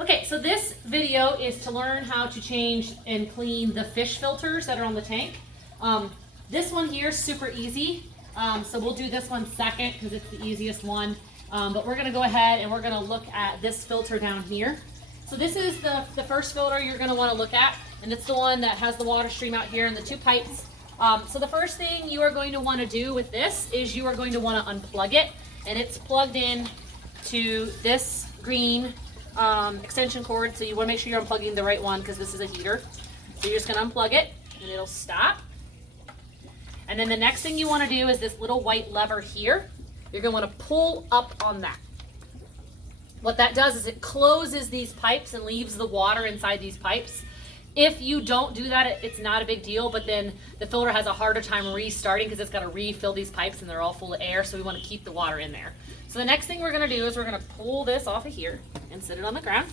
Okay, so this video is to learn how to change and clean the fish filters that are on the tank. This one here is super easy, so we'll do this one second because it's the easiest one. But we're going to go ahead and we're going to look at this filter down here. So this is the first filter you're going to want to look at, and it's the one that has the water stream out here and the two pipes. So the first thing you are going to want to do with this is you are going to want to unplug it, and it's plugged in to this green extension cord, so you want to make sure you're unplugging the right one because this is a heater. So you're just going to unplug it and it'll stop. And then the next thing you want to do is this little white lever here. You're going to want to pull up on that. What that does is it closes these pipes and leaves the water inside these pipes. If you don't do that, it's not a big deal, but then the filter has a harder time restarting because it's got to refill these pipes and they're all full of air, so we want to keep the water in there. So the next thing we're going to do is we're going to pull this off of here and sit it on the ground.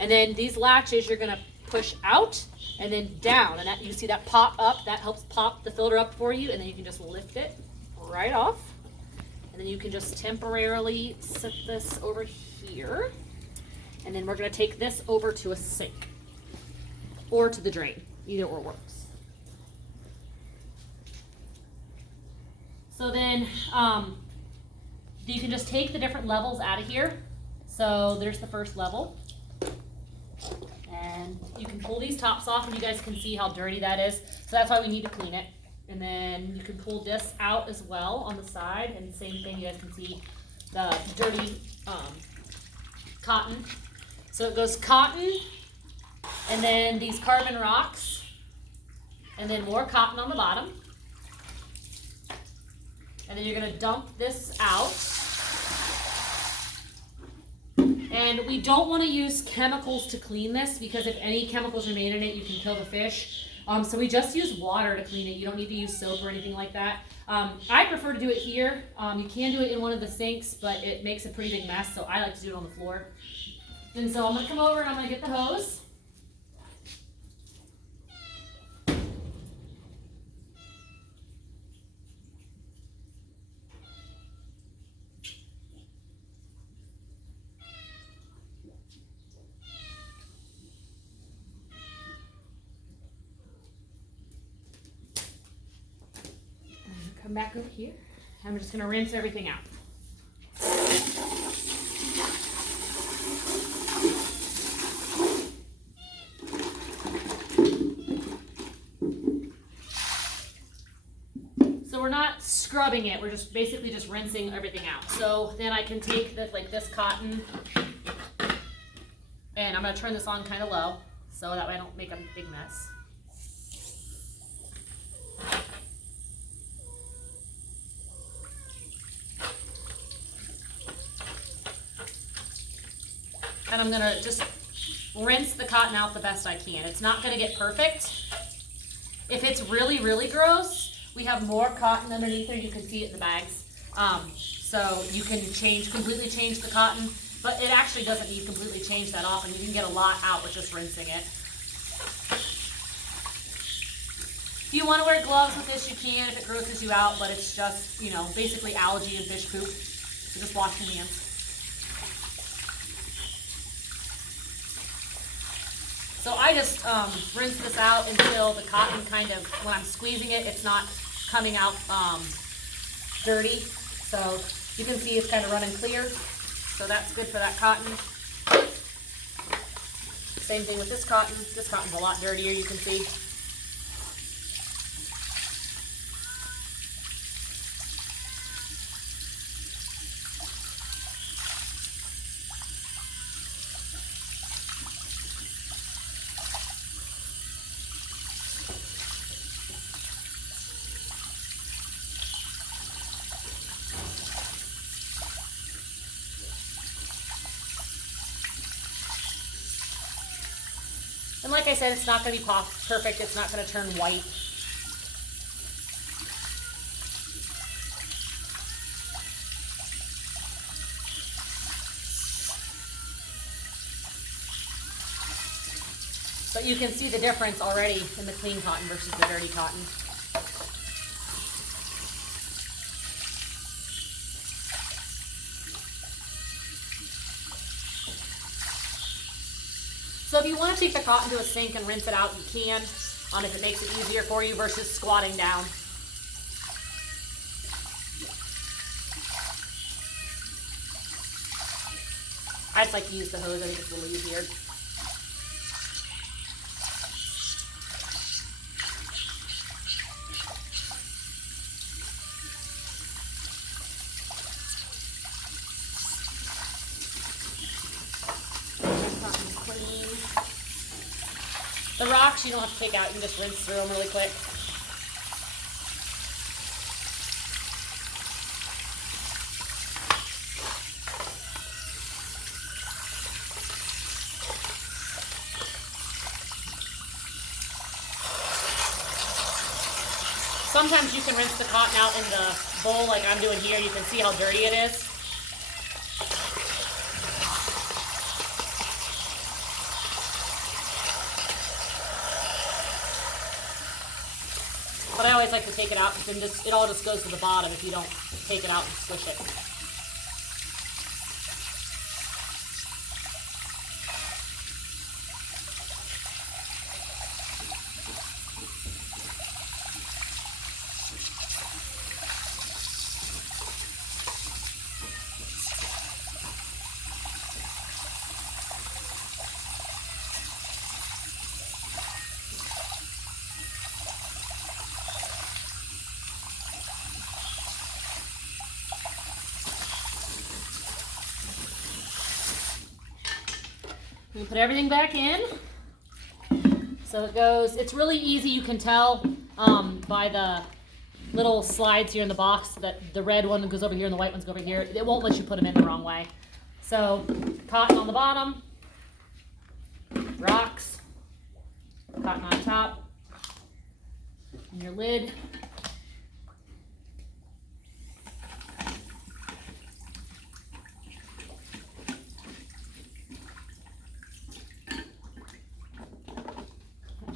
And then these latches you're going to push out and then down, and that, you see that pop up, that helps pop the filter up for you, and then you can just lift it right off. And then you can just temporarily set this over here. And then we're going to take this over to a sink or to the drain. Either or works. So then you can just take the different levels out of here. So there's the first level. And you can pull these tops off and you guys can see how dirty that is. So that's why we need to clean it. And then you can pull this out as well on the side, and same thing, you guys can see the dirty cotton. So it goes cotton, and then these carbon rocks, and then more cotton on the bottom. And then you're going to dump this out. And we don't want to use chemicals to clean this, because if any chemicals remain in it, you can kill the fish. So we just use water to clean it. You don't need to use soap or anything like that. I prefer to do it here. You can do it in one of the sinks, but it makes a pretty big mess, so I like to do it on the floor. And so I'm going to come over and I'm going to get the hose. Come back over here. I'm just going to rinse everything out. So we're not scrubbing it. We're just basically just rinsing everything out. So then I can take this cotton, and I'm going to turn this on kind of low so that way I don't make a big mess. And I'm going to just rinse the cotton out the best I can. It's not going to get perfect. If it's really, really gross, we have more cotton underneath there. You can see it in the bags. So you can completely change the cotton, but it actually doesn't need completely change that often. You can get a lot out with just rinsing it. If you want to wear gloves with this, you can if it grosses you out, but it's just, basically algae and fish poop. So just wash your hands. So I just rinse this out until the cotton when I'm squeezing it, it's not coming out dirty. So you can see it's kind of running clear. So that's good for that cotton. Same thing with this cotton. This cotton's a lot dirtier, you can see. And like I said, it's not going to be perfect. It's not going to turn white. But you can see the difference already in the clean cotton versus the dirty cotton. So if you want to take the cotton to a sink and rinse it out, you can, if it makes it easier for you versus squatting down. I just like to use the hose. I think it's a little easier. Clean. The rocks you don't have to take out. You can just rinse through them really quick. Sometimes you can rinse the cotton out in the bowl like I'm doing here. You can see how dirty it is. But I always like to take it out and just it all just goes to the bottom if you don't take it out and squish it. And put everything back in. So it goes, it's really easy, you can tell by the little slides here in the box that the red one goes over here and the white ones go over here. It won't let you put them in the wrong way. So cotton on the bottom, rocks, cotton on top, and your lid.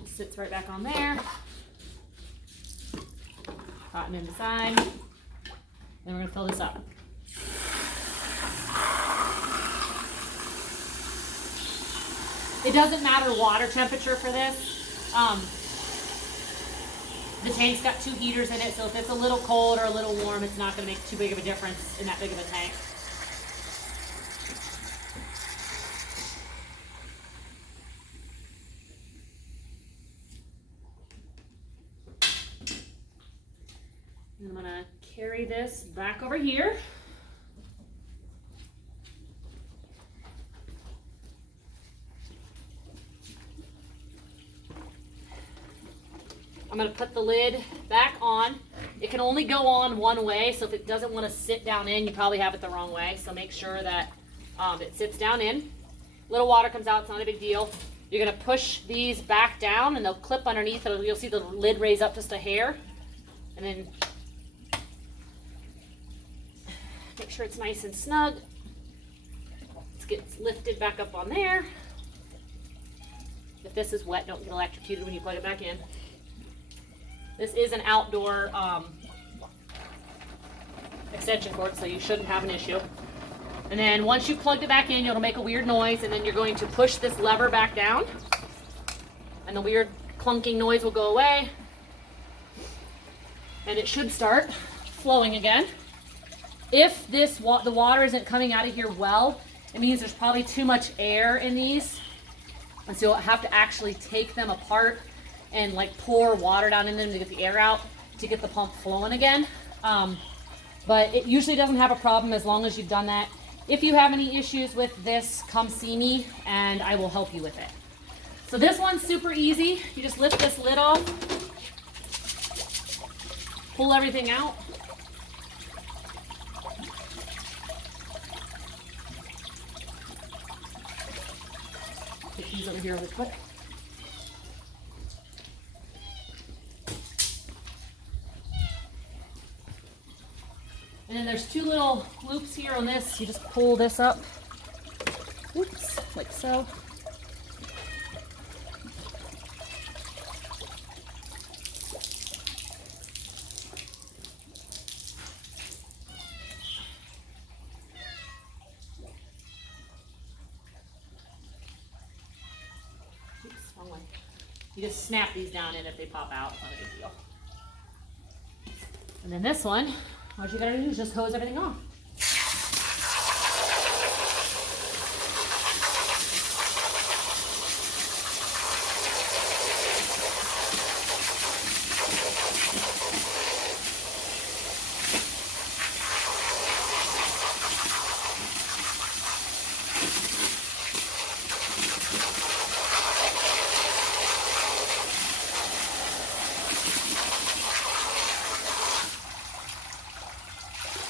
Sits right back on there. Cotton inside. Then we're going to fill this up. It doesn't matter water temperature for this. The tank's got 2 heaters in it, so if it's a little cold or a little warm, it's not going to make too big of a difference in that big of a tank. I'm going to carry this back over here. I'm going to put the lid back on. It can only go on one way, so if it doesn't want to sit down in, you probably have it the wrong way. So make sure that it sits down in. Little water comes out, it's not a big deal. You're going to push these back down and they'll clip underneath. You'll see the lid raise up just a hair. And then make sure it's nice and snug. Let's get lifted back up on there. If this is wet, don't get electrocuted when you plug it back in. This is an outdoor extension cord, so you shouldn't have an issue. And then once you plugged it back in, it'll make a weird noise, and then you're going to push this lever back down, and the weird clunking noise will go away, and it should start flowing again. If the water isn't coming out of here well, it means there's probably too much air in these, and so you'll have to actually take them apart and like pour water down in them to get the air out to get the pump flowing again. But it usually doesn't have a problem as long as you've done that. If you have any issues with this, come see me and I will help you with it. So this one's super easy. You just lift this lid off, pull everything out. Put these over here really quick. And then there's 2 little loops here on this. You just pull this up. Oops, like so. You just snap these down in if they pop out. It's not a big deal. And then this one, all you gotta do is just hose everything off.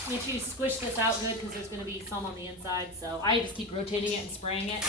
Make sure you squish this out good because there's going to be some on the inside, so I just keep rotating it and spraying it.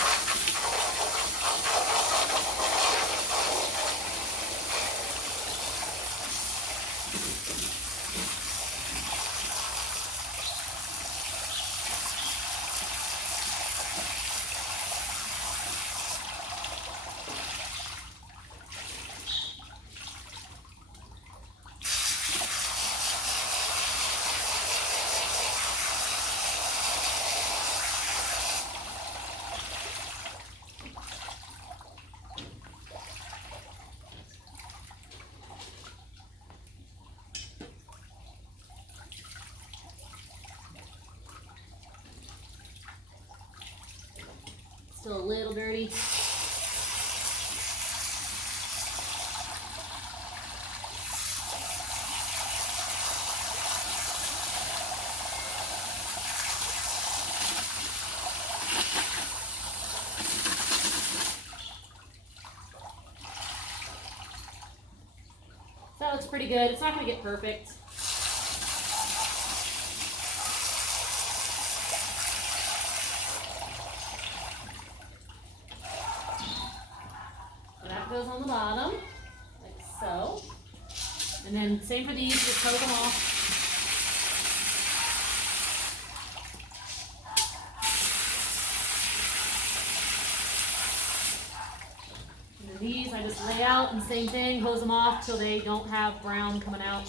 Still a little dirty. So that looks pretty good. It's not going to get perfect. Goes on the bottom, like so. And then same for these, just coat them off. And then these I just lay out and same thing, hose them off till they don't have brown coming out.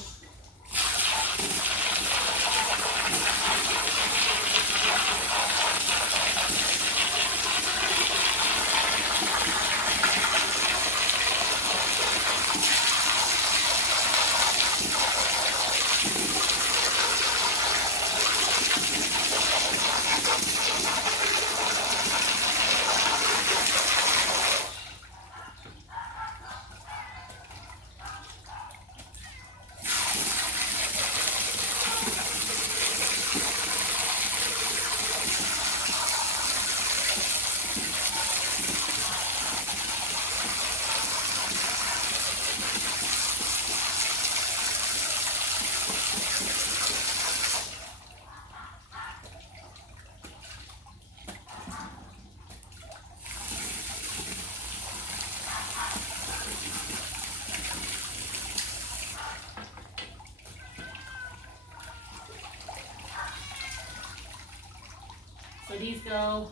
So these go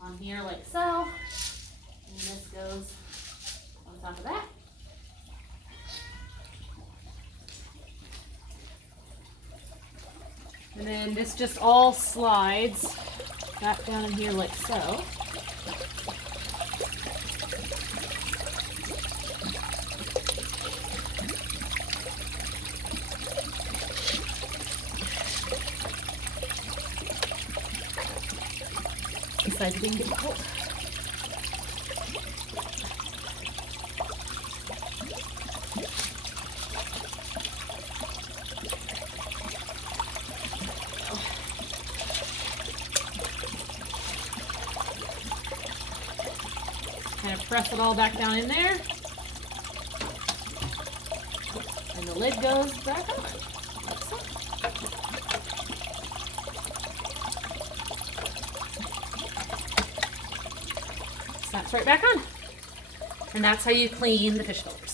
on here like so, and this goes on top of that. And then this just all slides back down in here like so. This side's being difficult. Kind of press it all back down in there. And the lid goes back on. Like so. Snaps right back on. And that's how you clean the fish filters.